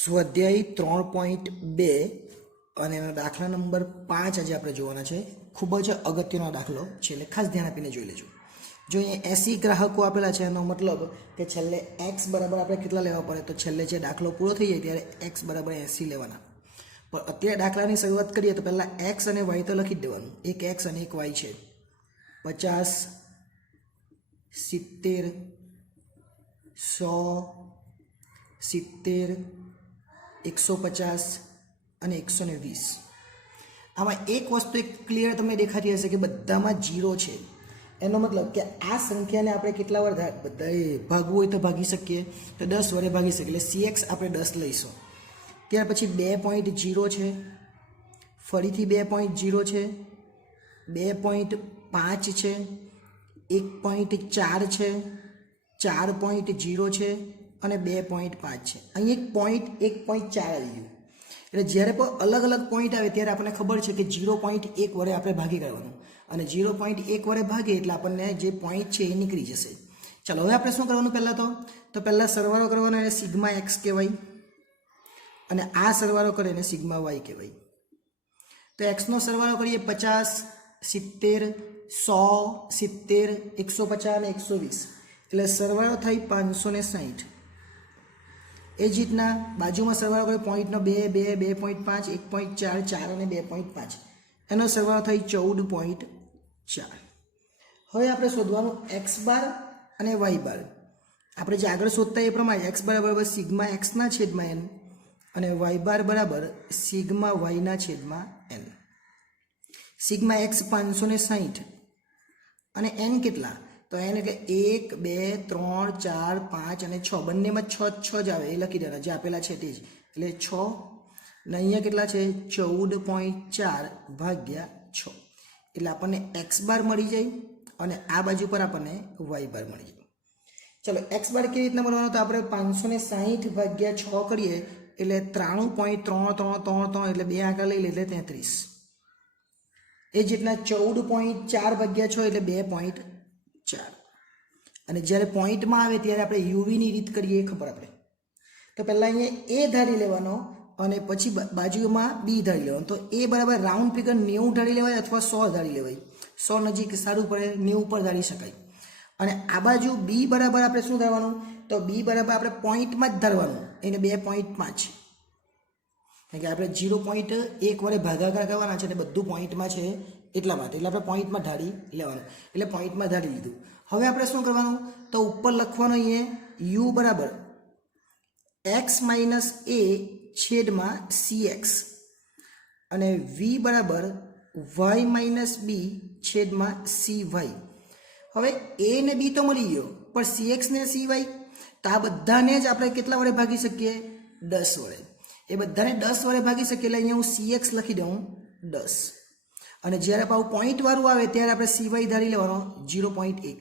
સ્વાધ્યાય 3.2 અને એનો દાખલા નંબર 5 આજે આપણે જોવાના છે. ખૂબ જ અગત્યનો દાખલો છે, એટલે ખાસ ધ્યાન આપીને જોઈ લેજો. જો અહીંયા 80 ગ્રાહકો આપેલા છે, એનો મતલબ કે છેલ્લે x બરાબર આપણે કેટલા લેવા પડે, તો છેલ્લે જે દાખલો પૂરો થઈ જાય ત્યારે x બરાબર 80 લેવાના. પણ અત્યારે દાખલાની શરૂઆત કરીએ તો પહેલાં x અને y તો લખી જ દેવાનું. એક x અને એક y છે. 50, 70, 100, 70, 150 અને 120. આમાં એક વસ્તુ એક ક્લિયર તમને દેખાતી હશે કે બધામાં 0 છે. એનો મતલબ કે આ સંખ્યાને આપણે કેટલા વાર ભાગવું હોય તો ભાગી શકીએ, તો 10 વડે ભાગી શકીએ. એટલે cx આપણે 10 લઈશું. ત્યાર પછી 2.0 છે, ફરીથી 2.0 છે, 2.5 છે, 1.4 છે, 4.0 છે અને 2.5 છે. અહીં એક પોઈન્ટ 1.4 આવી ગયું. એટલે જ્યારે પણ અલગ અલગ પોઈન્ટ આવે ત્યારે આપણને ખબર છે કે 0.1 વડે આપણે ભાગી કરવાનું, અને 0.1 વડે ભાગીએ એટલે આપણને જે પોઈન્ટ છે એ નીકળી જશે. ચાલો હવે આપણે શું કરવાનું, તો પહેલાં સરવાળો કરવાનો, એને સિગ્મા એક્સ કહેવાય, અને આ સરવાળો કરે એને સિગ્મા વાય કહેવાય. તો એક્સનો સરવાળો કરીએ 50, 70, 100, 70, 150 અને 120. એટલે સરવાળો થાય 560. એ જ રીતના બાજુમાં સરવાળો કરીએ પોઈન્ટનો 2, 2, 2.5, 1.4, 4 અને 2.5. એનો સરવાળો થાય 14.4. હવે આપણે શોધવાનું એક્સ બાર અને વાય બાર. આપણે જે આગળ શોધતા એ પ્રમાણે એક્સ બાર બરાબર સિગ્મા એક્સના છેદમાં એન અને વાય બાર બરાબર સિગ્મા વાયના છેદમાં એન. સિગ્મા એક્સ 560 અને એન કેટલા, તો એન એટલે 1, 2, 3, 4, 5 અને 6. બંનેમાં 6 જ આવે, એ લખી દેવાના જે આપેલા છે તે જ. એટલે 6 ને અહીંયા કેટલા છે 14.4 ભાગ્યા 6. એટલે આપણને એક્સ બાર મળી જાય અને આ બાજુ પર આપણને વાય બાર મળી જાય. ચલો એક્સ બાર કેવી રીતના મળવાનો, તો આપણે 560 ભાગ્યા 6 કરીએ એટલે 93.3333 એટલે 2 આંકડા લઈ લે એટલે 33. એ જ રીતના 14.4 ભાગ્યા 6 એટલે 2.4. અને જ્યારે પોઈન્ટમાં આવે ત્યારે આપણે યુવીની રીત કરીએ એ ખબર આપણે. તો પહેલાં અહીંયા એ ધારી લેવાનો અને પછી બાજુમાં બી ધારી લેવાનો. તો એ બરાબર રાઉન્ડ ફિગર 90 ધારી લેવાય અથવા 100 ધારી લેવાય. 100 નજીક સારું પડે, 90 પર ધારી શકાય. અને આ બાજુ બી બરાબર આપણે શું ધારવાનું, તો બી બરાબર આપણે પોઈન્ટમાં જ ધારવાનું, એને 2.5. કારણ કે આપણે 0.1 વડે ભાગાકાર કરવાના છે અને બધું પોઈન્ટમાં છે એટલા માટે. એટલે આપણે પોઈન્ટમાં ધારી લેવાનું. એટલે પોઈન્ટમાં ધારી લીધું. હવે આપણે શું કરવાનું, તો ઉપર લખવાનું અહીંયા યુ બરાબર એક્સ માઇનસ એ છેદમાં સી એક્સ અને વી બરાબર વાય માઇનસ બી છેદમાં સી વાય. હવે એ ને બી તો મળી ગયો, પણ સી એક્સ ને સી વાય તો આ બધાને જ આપણે કેટલા વડે ભાગી શકીએ, 10 વડે. એ બધાને 10 વડે ભાગી શકીએ. એટલે અહીંયા હું સી એક્સ લખી દઉં 10. અને જ્યારે પાછું પોઈન્ટ વાળું આવે ત્યારે આપણે સી વાય ધારી લેવાનો 0.1.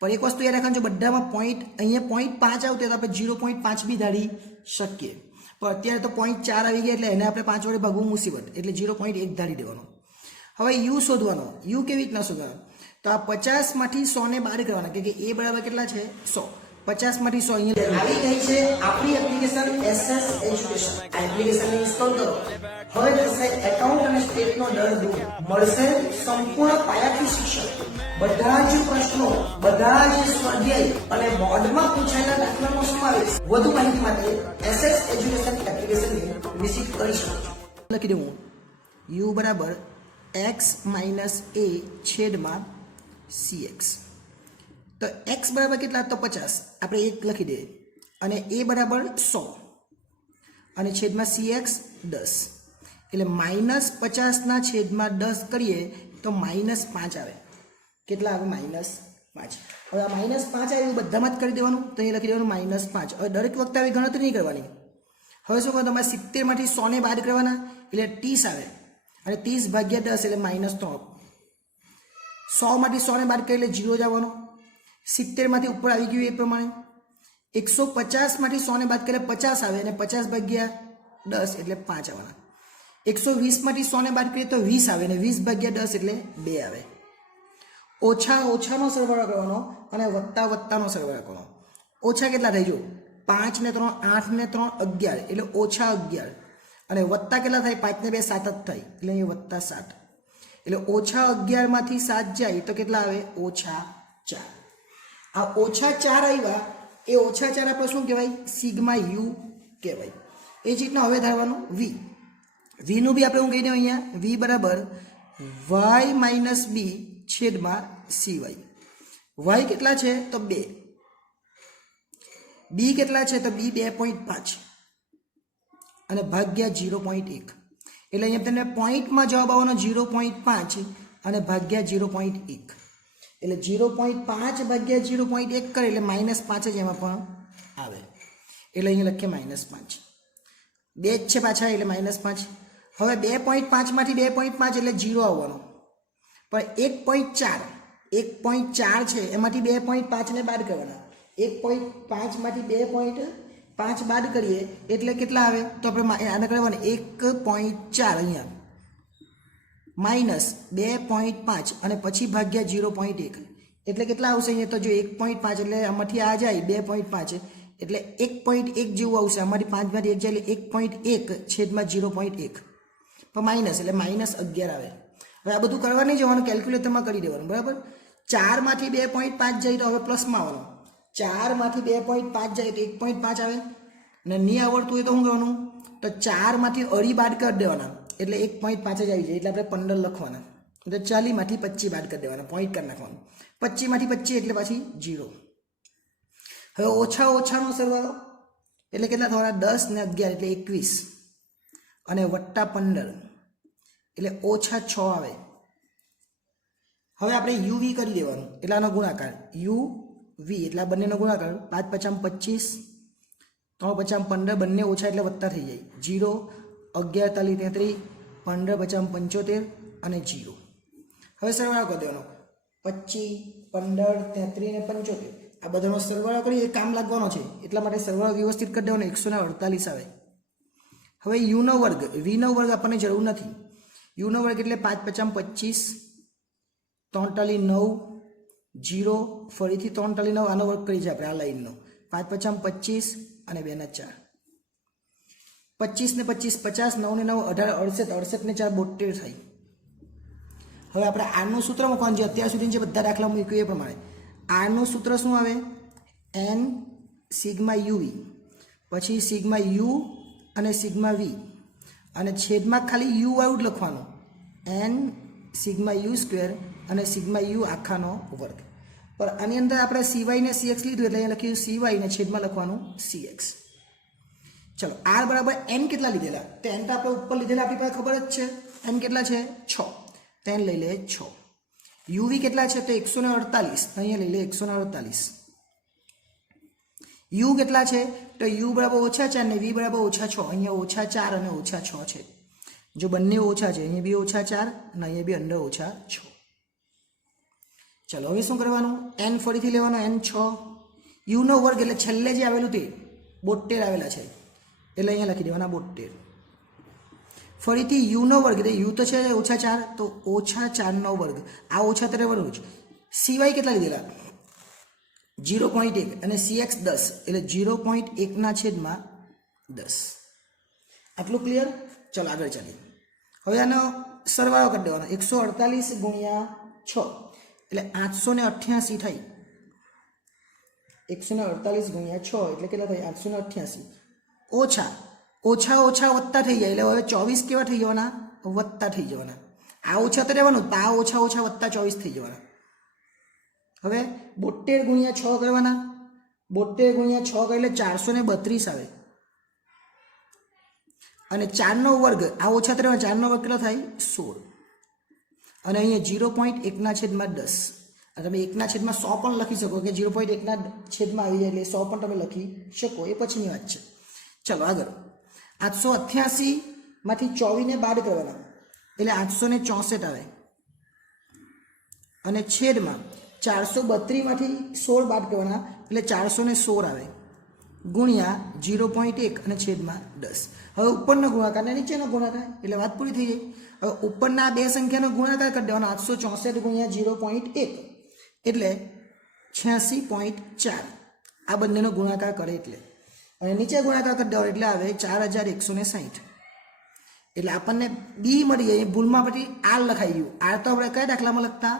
પણ એક વસ્તુ યાદ રાખવાનું, બધામાં પોઈન્ટ અહીંયા 0.5 આવતો તો આપણે 0.5 બી ધારી શકીએ. પણ અત્યારે તો 0.4 આવી ગયા એટલે એને આપણે 5 વડે ભાગવું મુસીબત, એટલે 0.1 ધારી દેવાનો. હવે યુ શોધવાનો. યુ કેવી રીતના શોધવાનો, તો આ 50 માંથી 100 ને બાદ કરવાના, કે એ બરાબર કેટલા છે 100. 50 માંથી 100 અહીંયા આવી ગઈ છે આપણી એપ્લિકેશન એસએસ એજ્યુકેશન. આ એપ્લિકેશન ઇન્સ્ટોલ કરો. હવે થશે એકાઉન્ટ અને સ્ટેટનો દર દૂર, મળશે સંપૂર્ણ પાયાથી શિક્ષણ. બધા જ પ્રશ્નો, બધા જ સ્વાધ્યાય અને બોર્ડમાં પૂછાયેલા દાખલાનો સમાવેશ. વધુ માહિતી માટે એસએસ એજ્યુકેશન એપ્લિકેશનને વિઝિટ કરી શકો છો. લખી દઉં યુ બરાબર એક્સ માઇનસ એ છેદમાં સી એક્સ. તો એક્સ બરાબર કેટલા, તો 50 આપણે 1 લખી દઈએ, અને એ બરાબર 100 અને છેદમાં સી એક્સ 10. એટલે -50 છેદમાં 10 કરીએ તો -5 આવે. કેટલા આવે, -5. હવે આ -5 આવ્યું બધામાં જ કરી દેવાનું, તો એ લખી દેવાનું -5. હવે દરેક વખતે આવી ગણતરી નહીં કરવાની. હવે શું કરવાનું, તમારે 70 માંથી 100 ને બાદ કરવાના એટલે 30 આવે, અને 30 ભાગ્યા 10 એટલે -3. 100 માંથી 100 ને બાદ કરીએ એટલે 0 જ આવવાનો. 70 માંથી ઉપર આવી ગયું એ પ્રમાણે. 150 માંથી 100 ને બાદ કરીએ 50 આવે, અને 50 ભાગ્યા 10 એટલે 5 આવવાના. 120 માંથી 100 ને બાદ કરીએ તો 20 આવે, અને 20 ભાગ્યા 10 એટલે 2 આવે. ઓછા ઓછાનો સરવાળો કરવાનો અને વત્તા વત્તાનો સરવાળો કરવાનો. ઓછા કેટલા થઈ, જો 5 ને 3 8 ને 3 11 એટલે ઓછા 11 અને વત્તા કેટલા થાય 5 ને 2 7 જ થાય એટલે અહીંયા વત્તા 7 એટલે ઓછા 11 માંથી 7 જાય તો કેટલા આવે ઓછા 4 આ ઓછા 4 આવ્યા એ ઓછા 4 આપણે શું કહેવાય સિગ્મા યુ કહેવાય એ જ રીતના હવે ધારવાનું વી વીનું બી આપણે હું કહી દઉં અહીંયા વી બરાબર વાય માઇનસ બી છેદમાં સી વાય કેટલા છે તો 2 બી કેટલા છે તો બી 2.5 અને ભાગ્યા 0.1 એટલે અહીંયા તમને પોઈન્ટમાં જવાબ આવવાનો 0.5 અને ભાગ્યા 0.1 એટલે 0.5 ભાગ્યા 0.1 કરે એટલે -5 જ એમાં પણ આવે એટલે અહીંયા લખીએ -5 બે જ છે પાછા એટલે -5 હવે 2.5 માંથી 2.5 એટલે 0 આવવાનો પણ 1.4 છે એમાંથી 2.5 ને બાદ કરવાના 1.5 માંથી 2.5 બાદ કરીએ એટલે કેટલા આવે તો આપણે આને કરવાના 1.4 અહીંયા -2.5 અને પછી ભાગ્યા 0.1 એટલે કેટલા આવશે અહીંયા તો જો 1.5 એટલે આમાંથી આ જાય 2.5 એટલે 1.1 જેવું આવશે આમાંથી 5 માંથી 1 જાય એટલે 1.1 છેદમાં 0.1 પણ માઇનસ એટલે -11 આવે હવે આ બધું કરવા નહીં જવાનું કેલ્ક્યુલેટરમાં કરી દેવાનું બરાબર 4 માંથી 2.5 જાય તો હવે પ્લસમાં આવવાનું 4 માંથી 2.5 જાય તો 1.5 આવે અને નહીં આવડતું હોય તો શું કરવાનું તો 4 માંથી અઢી બાદ કરી દેવાના એટલે 1.5 જ આવી જાય એટલે આપણે 15 લખવાના તો 40 માંથી 25 બાદ કરી દેવાના પોઈન્ટ કરી નાખવાનું 25 માંથી 25 એટલે પાછી 0 હવે ઓછા ઓછાનો સરવાળો એટલે કેટલા થવાના 10 ને 11 એટલે 21 અને વત્તા 15 એટલે ઓછા 6 આવે હવે આપણે યુવી કરી દેવાનું એટલે આનો ગુણાકાર યુ વી એટલે આ બંનેનો ગુણાકાર 5 × 25 3 × 15 બંને ઓછા એટલે વત્તા થઈ જાય 0 11 × 33 15 × 75 અને 0 હવે સરવાળો કરી દેવાનો 25 15 33 ને 75 આ બધાનો સરવાળો કરી એ કામ લાગવાનો છે એટલા માટે સરવાળો વ્યવસ્થિત કરી દેવાનો 148 આવે હવે યુનો વર્ગ વીનો વર્ગ આપણને જરૂર નથી યુનો વર્ગ એટલે 5 × 25 3 × 9 0 ફરીથી 3 × 9 આનો વર્ગ કરી છે આપણે આ લાઈનનો 5 × 25 અને 2 ના 4 25 ને 25 50 9 ને 9 18 68 ને 4 72 થાય હવે આપણે આરનું સૂત્ર મૂકવાનું છે અત્યાર સુધી જે બધા દાખલા મૂક્યું એ પ્રમાણે આરનું સૂત્ર શું આવે n સિગ્મા યુવી પછી સિગ્મા યુ અને સિગ્મા વી અને છેદમાં ખાલી યુ વાળું જ લખવાનું n સિગ્મા યુ સ્ક્વેર અને સિગ્મા યુ આખાનો વર્ગ પણ આની અંદર આપણે cy ને cx લીધું એટલે અહીંયા લખ્યું cy ને છેદમાં લખવાનું cx ચલો r બરાબર n કેટલા લીધેલા તો n તો આપણે ઉપર લીધેલા આપણી પાસે ખબર જ છે n કેટલા છે 6 તો n લઈ લે 6 uv કેટલા છે તો 148 અહીંયા લઈ લે 148 u કેટલા છે તો u બરાબર -4 ને v બરાબર -6 અહીંયા -4 અને -6 છે જો બંને ઓછા છે અહીંયા બી -4 અને અહીંયા બી અંદર -6 ચલો હવે શું કરવાનું n ફરીથી લેવાનો n 6 u નો વર્ગ એટલે છેલ્લે જે આવેલું તે 72 આવેલા છે એટલે અહીંયા લખી દેવાના 72 ફરીથી u નો વર્ગ એટલે u તો છે -4 તો -4 નો વર્ગ આ -3 વર્ગ cy કેટલા લીધેલા 0.1 અને cx 10 એટલે 0.1 ના છેદમાં 10 આટલું ક્લિયર ચલો આગળ ચાલીએ હવે આનો સરવાળો કરી દેવાનો 148 ગુણ્યા 6 એટલે 888 થાય 148 ગુણ્યા 6 એટલે કેટલા થાય 888 ઓછા વત્તા થઈ જાય એટલે હવે 24 કેવા થઈ જવાના વત્તા થઈ જવાના આ ઓછા તો રહેવાનું આ ઓછા વત્તા 24 થઈ જવાના હવે 72 ગુણ્યા 6 કરવાના 72 ગુણ્યા 6 કરે એટલે 432 આવે અને 4 નો વર્ગ આ ઓછા તો 4 નો વર્ગ કેટલો થાય 16 અને અહીંયા 0.1 ના છેદમાં 10 અને તમે 1 ના છેદમાં 100 પણ લખી શકો કે 0.1 ના છેદમાં આવી જાય એટલે 100 પણ તમે લખી શકો એ પછીની વાત છે ચલો આગળ 888 માંથી 24 ને બાદ કરવાના એટલે 864 આવે અને છેદમાં 432 માંથી 16 બાદ કરવાના એટલે 416 આવે ગુણ્યા 0.1 અને છેદમાં 10 હવે ઉપરનો ગુણાકાર અને નીચેનો ગુણાકાર એટલે વાત પૂરી થઈ જાય હવે ઉપરના બે સંખ્યાનો ગુણાકાર કરી દેવાનો 864 ગુણ્યા 0.1 એટલે 86.4 આ બંનેનો ગુણાકાર કરે એટલે અને નીચે ગુણાકાર કરી દો એટલે આવે 4160. એટલે આપણને બી મળી જાય. ભૂલમાં પછી આર લખાઈ ગયું. આર તો આપણે કયા દાખલામાં લખતા?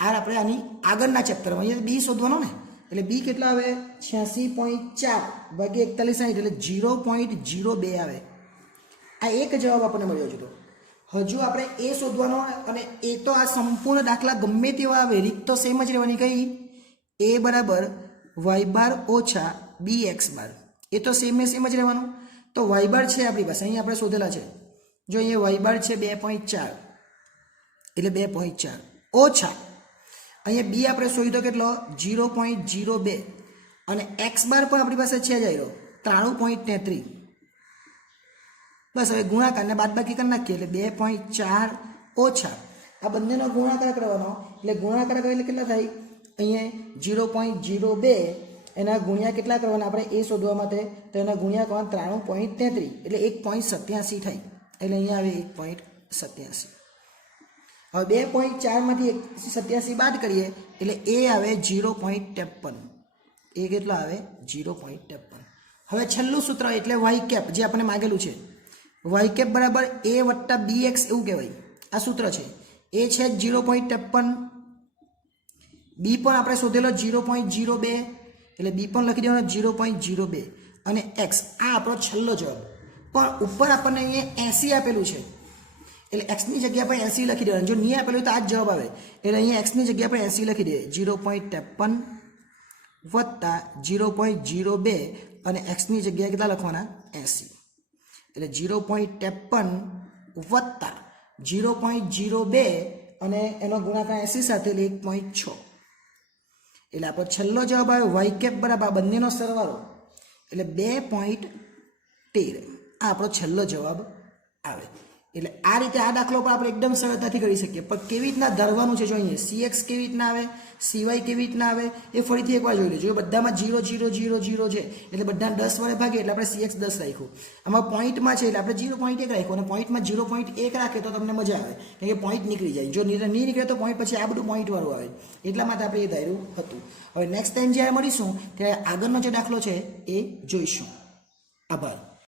આર આપણે આની આગળના ચેપ્ટરમાં. અહીંયા બી શોધવાનો ને, એટલે બી કેટલા આવે? 86.4 ભાગ્યા 4160 એટલે 0.02 આવે. આ એક જવાબ આપણને મળ્યો છે. તો હજુ આપણે એ શોધવાનો, અને એ તો આ સંપૂર્ણ દાખલા ગમે તેવા આવે, રીત તો સેમ જ રહેવાની. કઈ? એ બરાબર વાય બાર ઓછા બી એક્સ બાર. એ તો સેમ જ રહેવાનું. તો વાય બાર છે આપણી પાસે, અહીંયા આપણે શોધેલા છે. જો અહીંયા વાય બાર છે 2.4 એટલે 2.4 ઓછા અહીંયા બી આપણે શોધ્યો કેટલો? 0.02 અને એક્સ બાર પણ આપણી પાસે છે જ આવ્યો 93.33. બસ હવે ગુણાકારને બાદબાકી કરી નાખીએ એટલે 2.4 ઓછા આ બંનેનો ગુણાકાર કરવાનો. એટલે ગુણાકાર કરે એટલે કેટલા થાય? અહીંયા 0.02 એના ગુણ્યા કેટલા કરવાના આપણે એ શોધવા માટે? તો એના ગુણ્યા કરવાના 93.33 એટલે 1.87 થાય. એટલે અહીંયા આવે 1.87. હવે 2.4 માંથી 87 બાદ કરીએ એટલે એ આવે 0.53. એ કેટલા આવે? 0.53. હવે છેલ્લું સૂત્ર એટલે વાય કેપ જે આપણને માગેલું છે. વાય કેપ બરાબર એ વત્તા બી એક્સ એવું કહેવાય. આ સૂત્ર છે. એ છે 0.53, બી પણ આપણે શોધેલો 0.02 એટલે બી પણ લખી દેવાનો 0.02 અને એક્સ. આ આપણો છેલ્લો જવાબ. પણ ઉપર આપણને અહીંયા 80 આપેલું છે એટલે એક્સની જગ્યા પર 80 લખી દેવાનું. જો નહીં આપેલું તો આ જ જવાબ આવે. એટલે અહીંયા એક્સની જગ્યા પર 80 લખી દે. 0.53 વત્તા 0.02 અને એક્સની જગ્યાએ કેટલા લખવાના? 80. એટલે 0.53 વત્તા 0.02 અને એનો ગુણાકાર 80 સાથે એટલે 1.6. એટલે આપણો છેલ્લો જવાબ આવ્યો વાય કેપ બરાબર બંનેનો સરવાળો એટલે 2.13. આ આપણો છેલ્લો જવાબ આવે. એટલે આ રીતે આ દાખલો પર આપણે એકદમ સરળતાથી કરી શકીએ. પણ કેવી રીતના ધરવાનું છે જોઈએ. CX કેવી રીતના આવે, CY કેવી રીતના આવે એ ફરીથી એકવાર જોઈ લેજો. બધામાં 0 0 0 0 છે એટલે બધાને 10 વડે ભાગે એટલે આપણે CX 10 રાખ્યું. આમાં પોઈન્ટમાં છે એટલે આપણે 0.1 રાખ્યું અને પોઈન્ટમાં 0.1 રાખે તો તમને મજા આવે, કારણ કે પોઈન્ટ નીકળી જાય. જો નહીં નીકળે તો પોઈન્ટ પછી આ બધું પોઈન્ટ વાળું આવે. એટલા માટે આપણે એ ધાર્યું હતું. હવે નેક્સ્ટ ટાઈમ જ્યારે મળીશું ત્યારે આગળનો જે દાખલો છે એ જોઈશું. આભાર.